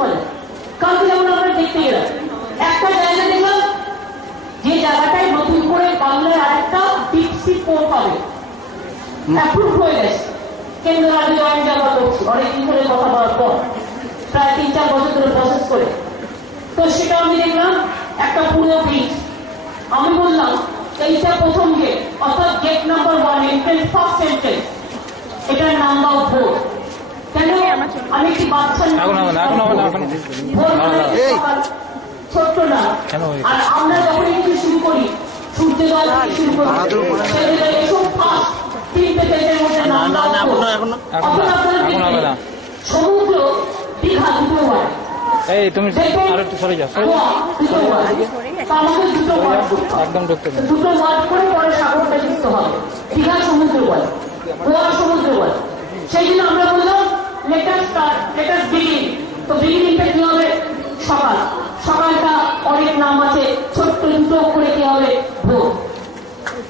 বলে। কালকে যেমন আমরা দেখতে গেলাম একটা জায়গা দেখলাম যে জায়গাটায় নতুন করে বাংলার আরেকটা ডিপসি পোর্ট হবে, অ্যাপ্রুভ হয়ে গেছে। কেন্দ্র রাজ্য আমি ব্যবহার করছি অনেকদিন ধরে কথা বলার পর, প্রায় 3-4 বছর ধরে প্রসেস করে। তো সেটা আমি দেখলাম একটা পুরো ব্রিজ। আমি বললাম এইটা প্রথম গেট, অর্থাৎ gate number 1, entrance, first entrance, এটার নাম দাও ভোর। কেন? আমি একটি বাচ্চা ছোট্ট না, আর আমরা যখন কিছু শুরু করি সূর্যোদয় শুরু করি এসব ফার্স্ট 3 পেজের মধ্যে নাম দাও। সমুদ্র দীঘা দুটো হয়, এই তুমি আরেকটু সরে যাও, আমাদের একদম ঢুকতে দুটো ওয়ার্ড করে পরে সাগরটা যুক্ত হবে। দীঘা সমুদ্র বলে, গোয়া সমুদ্র বলে। সেই জন্য আমরা বললাম লেটার স্টার্ট, লেটার বিগিন। তো বিগিনিংটা কি হবে? সকাল। সকালটা অনেক নাম আছে, ছোট্ট দুটো করে কি হবে? ভোর।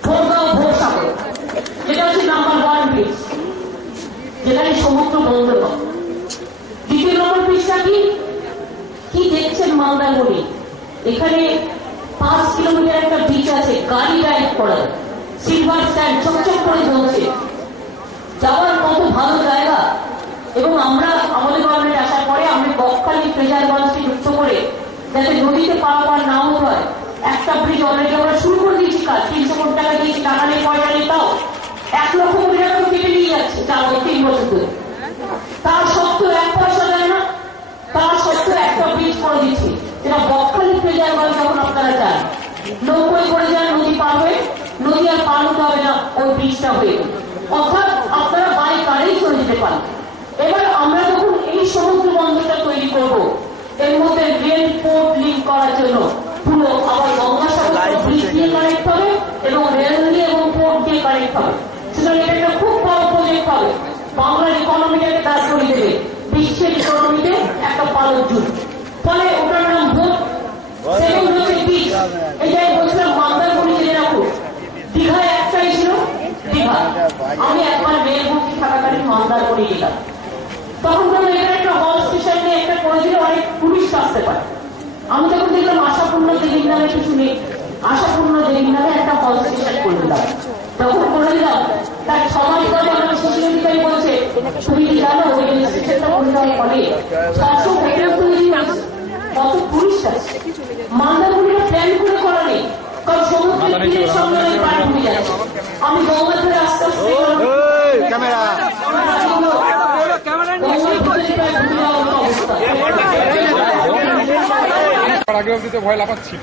ভোর দাও ভোর সাগর, যেটা হচ্ছে নাম্বার 1 ব্রিজ, যেখানে সমুদ্র বন্ধ হয়। দ্বিতীয় নম্বর ব্রিজটা কি দেখছেন? মালদামণি। এখানে 5 কিলোমিটার একটা বিচ আছে, গাড়ি রাইড করা যায়, সিলভার স্যান্ড চকচক করে জ্বলছে, যাওয়ার কত ভালো জায়গা। এবং আমরা আমাদের গভর্নমেন্ট আসার পরে আমরা বকখালি ফ্রেজারগঞ্জকে যুক্ত করে যাতে নদীতে পারাপার না হতে হয়, একটা ব্রিজ অলরেডি আমরা শুরু করে দিয়েছি কাজ। 300 কোটি টাকা দিয়েছি, টাকা নেই, পয়সা নেই, তাও 1 লক্ষ কোটি টাকা কেটে নিয়ে যাচ্ছে 3 বছর ধরে। তার সত্ত্বেও 1 পয়সা দেয় না, তার সত্ত্বেও একটা ব্রিজ করে দিচ্ছি, যেটা বকখালি ফ্রেজারগঞ্জ যখন আপনারা যান নৌকোয় করে যান, নদী পার হয়ে, নদী আর পার হতে হবে না, ওই ব্রিজটা হয়ে, অর্থাৎ আপনারা বাই কারেই চলে যেতে পারেন। এবার আমরা যখন এই সমুদ্র বন্দরটা তৈরি করব, এর মধ্যে রেল পোর্ট লিঙ্ক করার জন্য পুরো আবার গঙ্গাসাগর ব্রিজ দিয়ে কানেক্ট হবে এবং রেল দিয়ে এবং পোর্ট দিয়ে কানেক্ট হবে। সুতরাং এটা একটা খুব বড় প্রজেক্ট হবে, বাংলার ইকোনমিটাকে দাঁড় করে দেবে, বিশ্বের ইকোনমিতে একটা পালক যুগ। ফলে ওটার নাম ভোট। সেকেন্ড হচ্ছে বিচ। এটাই বলছিলাম মালদামণি জেনে রাখুন, দীঘায় একটাই ছিল দীঘা। আমি একবার মেয়ের ভর্তি থাকাকালীন মালদামণি গেলাম, তখন বললো এখানে একটা হল স্টেশন নিয়ে একটা করেছিল, অনেক টুরিস্ট আসতে পারে। আমি যখন দেখলাম আশাপূর্ণ দেবীর নামে কিছু নেই, আশাপূর্ণ দেবীর নামে একটা হল স্টেশন করে দিলাম। যখন করে দিলাম তার 6 মাস পরে আমার শিশু অধিকারী বলছে তুমি কি জানো ওই স্টেশনটা করে দেওয়ার ফলে 600 হোটেল তৈরি হয়েছে, কত টুরিস্ট আসছে। মালদামণিটা প্ল্যান করে করা নেই, কারণ সমুদ্রের তীরের সঙ্গে আমি পার হয়ে যাচ্ছি। আমি গঙ্গা ধরে আস্তে আস্তে আগে অব্দি তো ভয় লাফাচ্ছিল।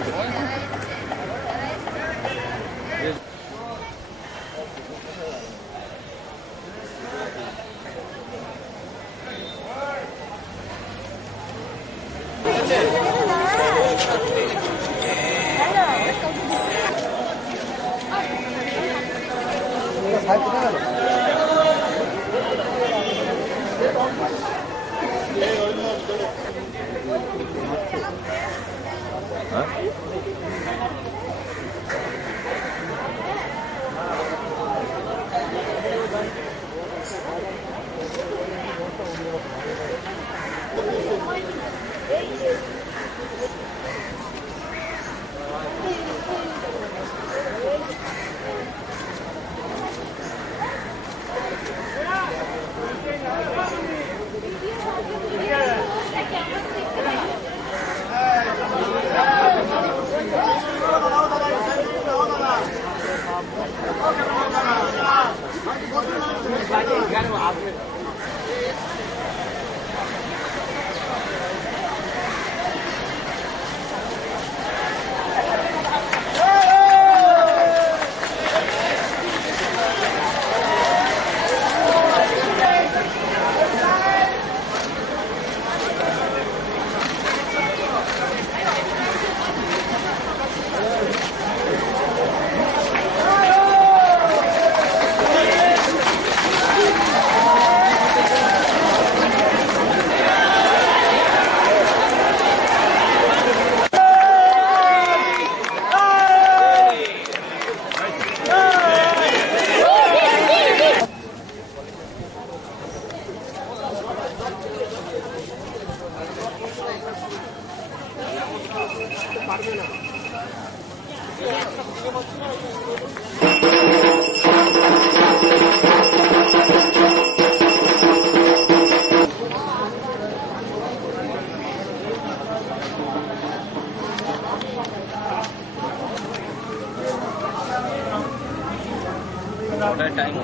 টাইম